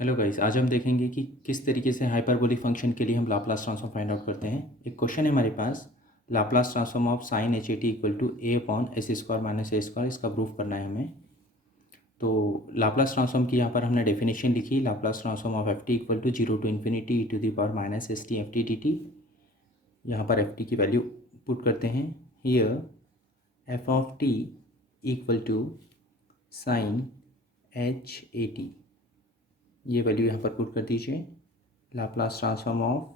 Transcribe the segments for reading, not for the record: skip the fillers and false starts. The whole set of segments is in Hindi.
हेलो गाइस, आज हम देखेंगे कि किस तरीके से हाइपरबोलिक फंक्शन के लिए हम लाप्लास ट्रांसफॉर्म फाइंड आउट करते हैं। एक क्वेश्चन है हमारे पास, Laplace transform of sine H A T equal to A upon S square minus A square, इसका प्रूफ करना है हमें। तो लाप्लास ट्रांसफॉर्म की यहाँ पर हमने डेफिनेशन लिखी, Laplace transform of f t equal to zero to infinity E to the power minus S t f t d t. यहाँ पर एफ टी की वैल्यू पुट करते हैं। Here f of t equal to sine H A t, ये वैल्यू यहाँ पर पुट कर दीजिए। Laplace transform of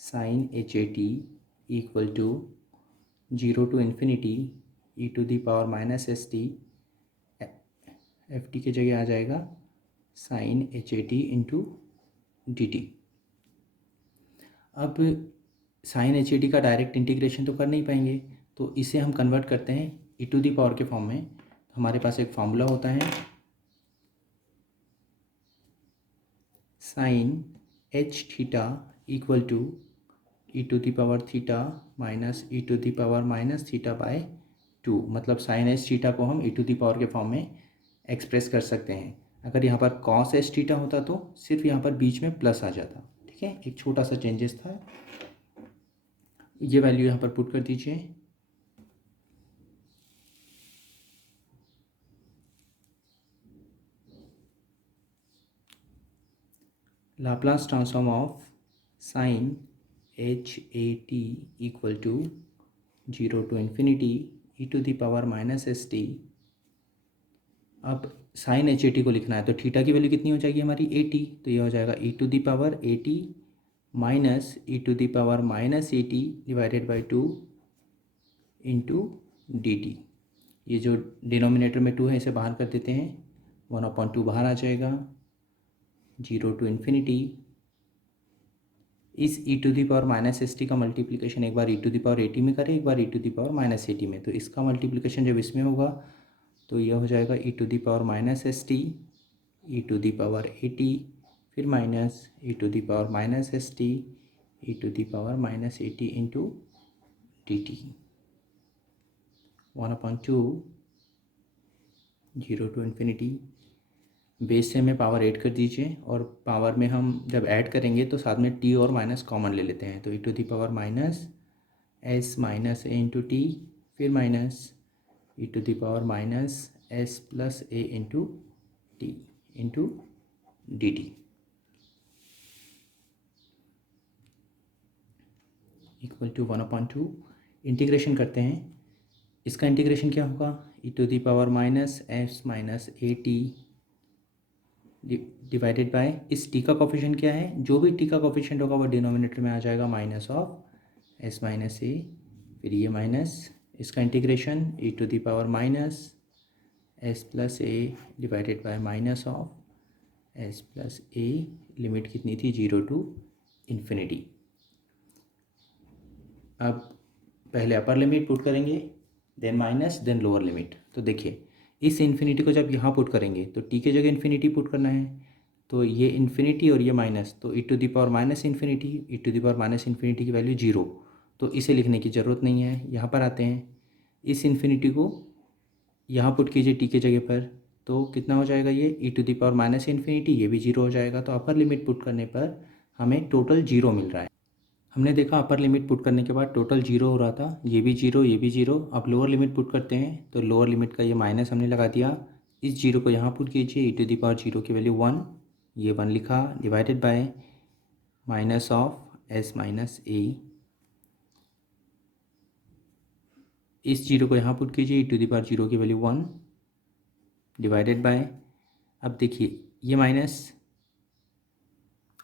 sine H A T equal to zero to infinity E to the power minus S t, f t की जगह आ जाएगा sine H A T into D t. अब साइन एच ए टी का डायरेक्ट इंटीग्रेशन तो कर नहीं पाएंगे, तो इसे हम कन्वर्ट करते हैं ई टू दी पावर के फॉर्म में। तो हमारे पास एक फार्मूला होता है, sine h theta equal to e to the power theta minus E to the power minus theta by two. मतलब साइन एच थीटा को हम ई टू दी पावर के फॉर्म में एक्सप्रेस कर सकते हैं। अगर यहाँ पर कॉस एच थीटा होता तो सिर्फ यहाँ पर बीच में प्लस आ जाता। ठीक है, एक छोटा सा चेंजेस था। ये वैल्यू यहाँ पर पुट कर दीजिए। Laplace transform of sine H A T equal to zero to infinity E to the power minus S t. अब साइन एच ए टी को लिखना है तो थीटा की वैल्यू कितनी हो जाएगी हमारी, ए टी। तो ये हो जाएगा E to the power A T minus E to the power minus A T divided by two into D T. ये जो डिनोमिनेटर में टू है इसे बाहर कर देते हैं, वन अपॉन टू बाहर आ जाएगा। जीरो टू इन्फिनिटी इस E to the power minus S T का मल्टीप्लिकेशन एक बार E to the power A T में करें, एक बार E to the power minus A T में। तो इसका मल्टीप्लिकेशन जब इसमें होगा तो यह हो जाएगा E to the power minus S T E to the power A T, फिर minus E to the power minus S T E to the power minus A T into D T. One upon two zero to infinity, base से हमें पावर ऐड कर दीजिए, और पावर में हम जब ऐड करेंगे तो साथ में टी और माइनस कॉमन ले लेते हैं। तो E to the power minus S minus A into T, फिर minus E to the power minus S plus A into T into D T equal to one upon two. Integration करते हैं, इसका इंटीग्रेशन क्या होगा, E to the power minus S minus A T divided by इस टी का कोफिशिएंट क्या है, जो भी टी का कोफिशिएंट होगा वो डिनोमिनेटर में आ जाएगा minus of S minus a, फिर ये माइनस इसका integration e to the power minus S plus a divided by minus of S plus A. Limit कितनी थी, जीरो टू इन्फिनिटी। अब पहले अपर लिमिट पुट करेंगे, then minus, then lower limit. तो देखिए इस इन्फिनिटी को जब यहाँ पुट करेंगे तो टी की जगह इन्फिनिटी पुट करना है, तो ये इन्फिनिटी और ये माइनस, तो E to the power minus infinity, E to the power minus infinity की वैल्यू जीरो, तो इसे लिखने की ज़रूरत नहीं है। यहाँ पर आते हैं, इस इन्फिनिटी को यहाँ पुट कीजिए टी की जगह पर, तो कितना हो जाएगा ये E to the power minus infinity, ये भी जीरो हो जाएगा। तो अपर लिमिट पुट करने पर हमें टोटल जीरो मिल रहा है। हमने देखा अपर लिमिट पुट करने के बाद टोटल जीरो हो रहा था, ये भी जीरो, ये भी जीरो। अब लोअर लिमिट पुट करते हैं, तो लोअर लिमिट का ये माइनस हमने लगा दिया, इस जीरो को यहाँ पुट कीजिए, E to the power zero की वैल्यू वन, ये वन लिखा, divided by minus of S minus A, इस जीरो को यहाँ पुट कीजिए, E to the power zero की वैल्यू वन, डिवाइडेड बाय, अब देखिए ये माइनस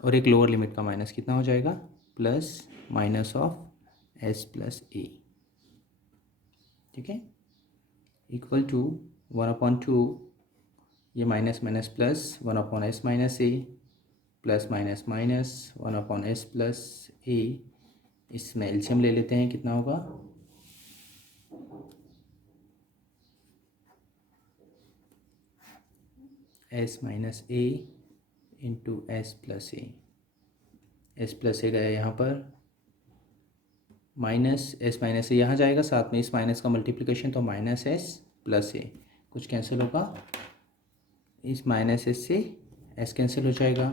और एक लोअर लिमिट का माइनस कितना हो जाएगा, plus minus of S plus A. ठीक है, equal to one upon two, ये minus minus plus, one upon S minus A, plus minus minus, one upon S plus A. इसमें एलसीएम ले लेते हैं, कितना होगा, S minus A into S plus A. S plus A गया यहाँ पर, माइनस एस माइनस ए यहाँ जाएगा, साथ में इस माइनस का मल्टीप्लिकेशन, तो माइनस एस प्लस ए, कुछ कैंसिल होगा, इस माइनस एस से एस कैंसिल हो जाएगा,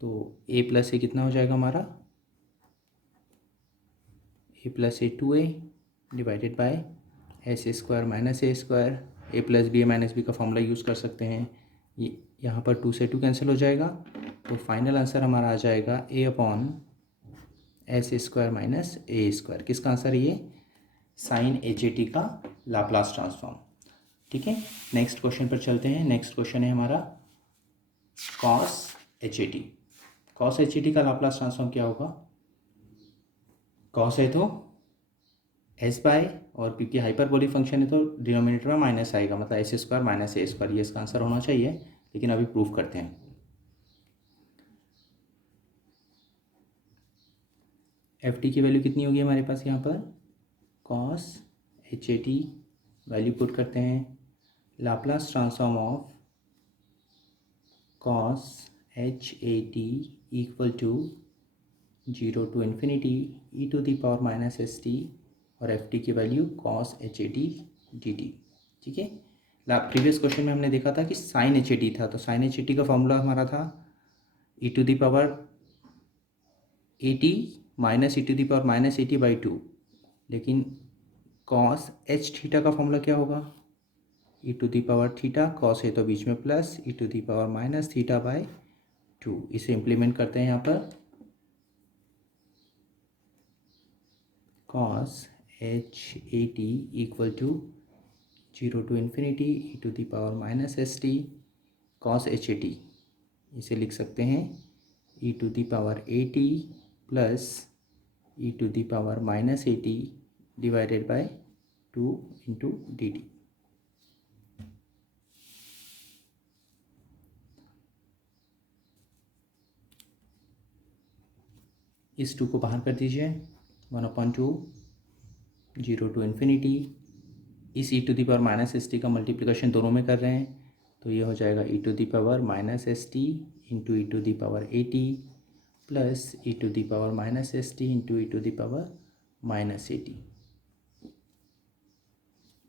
तो ए प्लस ए कितना हो जाएगा हमारा, A plus A 2a divided by S square minus A square. A plus B A minus B का फॉर्मूला यूज़ कर सकते हैं। ये यहाँ पर 2 से 2 कैंसिल हो जाएगा, तो फाइनल आंसर हमारा आ जाएगा ए upon S square minus A square. किसका आंसर है ये, साइन एच ए टी का लाप्लास ट्रांसफॉर्म। ठीक है, नेक्स्ट क्वेश्चन पर चलते हैं। नेक्स्ट क्वेश्चन है हमारा cos H A T. Cos H A T का लाप्लास ट्रांसफॉर्म क्या होगा, कॉस है तो एस बाय, और क्योंकि हाइपरबोलिक फंक्शन है तो डिनोमिनेटर में माइनस आएगा, मतलब S square minus A square, ये इसका आंसर होना चाहिए। लेकिन अभी प्रूफ करते हैं। एफ टी की वैल्यू कितनी होगी हमारे पास यहाँ पर, cos H A t value put करते हैं, Laplace transform of cos H A T equal to 0 to infinity e to the power minus S t, और एफ टी की value cos H A t d t. ठीक है, प्रीवियस क्वेश्चन में हमने देखा था कि साइन एच ए टी था, तो साइन एच ए टी का फॉर्मूला हमारा था E to the power A T minus E to the power minus A T by 2। लेकिन कॉस एच थीटा का फॉर्मूला क्या होगा, E to the power theta, cos है तो बीच में plus, E to the power minus theta by 2। इसे इम्प्लीमेंट करते हैं यहाँ पर, cos H A T equal to 0 to infinity e to the power minus S T cos H A T, इसे लिख सकते हैं e to the power A T plus e to the power minus A T divided bye 2 into D T. इस 2 को बाहर कर दीजिए, 1/2 0 to infinity, इस E to the power minus S T का मल्टीप्लिकेशन दोनों में कर रहे हैं, तो ये हो जाएगा E to the power minus S T into E to the power A T plus E to the power minus S T into E to the power minus A T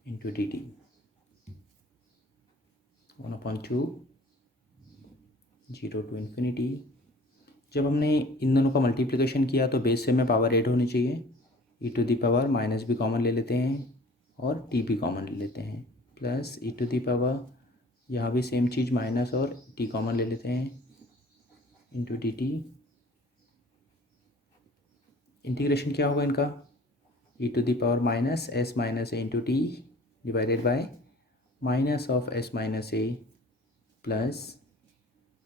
into D T. 1/2 0 to infinity। जब हमने इन दोनों का मल्टीप्लिकेशन किया तो बेस से में पावर ऐड होनी चाहिए, ई टू दी पावर माइनस भी कॉमन ले लेते हैं और टी भी कॉमन ले लेते हैं, plus E to the power, यहाँ भी सेम चीज़ माइनस और टी कॉमन ले लेते हैं, इंटू डी टी। इंटीग्रेशन क्या होगा इनका, E to the power minus S minus A into T divided by minus of S minus A plus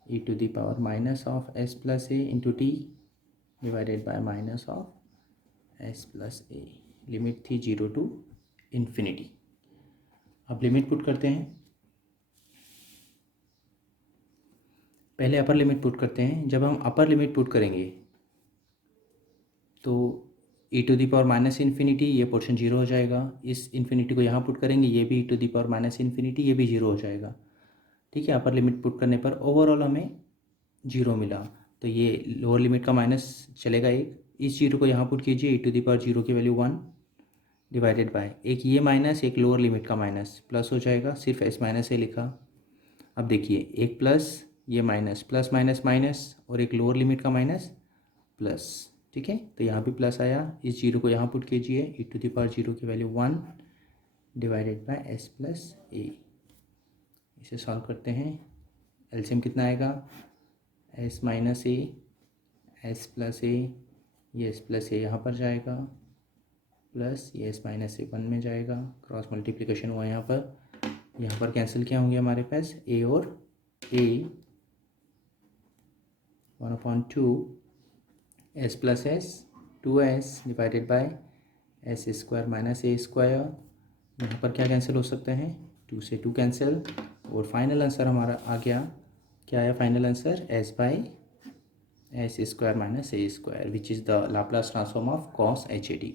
E to the power minus of S plus A into T divided by minus of S plus A. Limit थी 0 to इन्फिनिटी। अब लिमिट पुट करते हैं, पहले अपर लिमिट पुट करते हैं। जब हम अपर लिमिट पुट करेंगे तो E to the power minus infinity, ये पोर्शन 0 हो जाएगा। इस इन्फिनिटी को यहाँ पुट करेंगे, ये भी E to the power minus infinity, ये भी 0 हो जाएगा। ठीक है, अपर लिमिट पुट करने पर ओवरऑल हमें 0 मिला, तो ये लोअर लिमिट का माइनस चलेगा एक, इस 0 को यहाँ पुट कीजिए, ई टू दी पावर 0 की वैल्यू 1 डिवाइडेड बाय एक ये माइनस, एक लोअर लिमिट का माइनस, प्लस हो जाएगा, सिर्फ एस माइनस ए लिखा। अब देखिए एक प्लस, ये माइनस, प्लस माइनस माइनस, और एक लोअर लिमिट का माइनस प्लस। ठीक है, तो यहाँ भी प्लस आया, इस 0 को यहाँ पुट कीजिए, ई टू दी पावर 0 की value 1 divided by S plus A. इसे सॉल्व करते हैं, एलसीएम कितना आएगा, S minus A, S plus A, ये एस प्लस ए यहाँ पर जाएगा, प्लस ये एस माइनस ए 1 में जाएगा, क्रॉस मल्टीप्लिकेशन हुआ यहाँ पर कैंसिल क्या होंगे हमारे पास, ए और ए, 1/2 S plus S 2s divided by S square minus A square. यहाँ पर क्या कैंसिल हो सकते हैं, 2 से 2 कैंसिल, और फाइनल आंसर हमारा आ गया, क्या आया final answer, S by S square minus A square, which is the Laplace transform of cos H A T.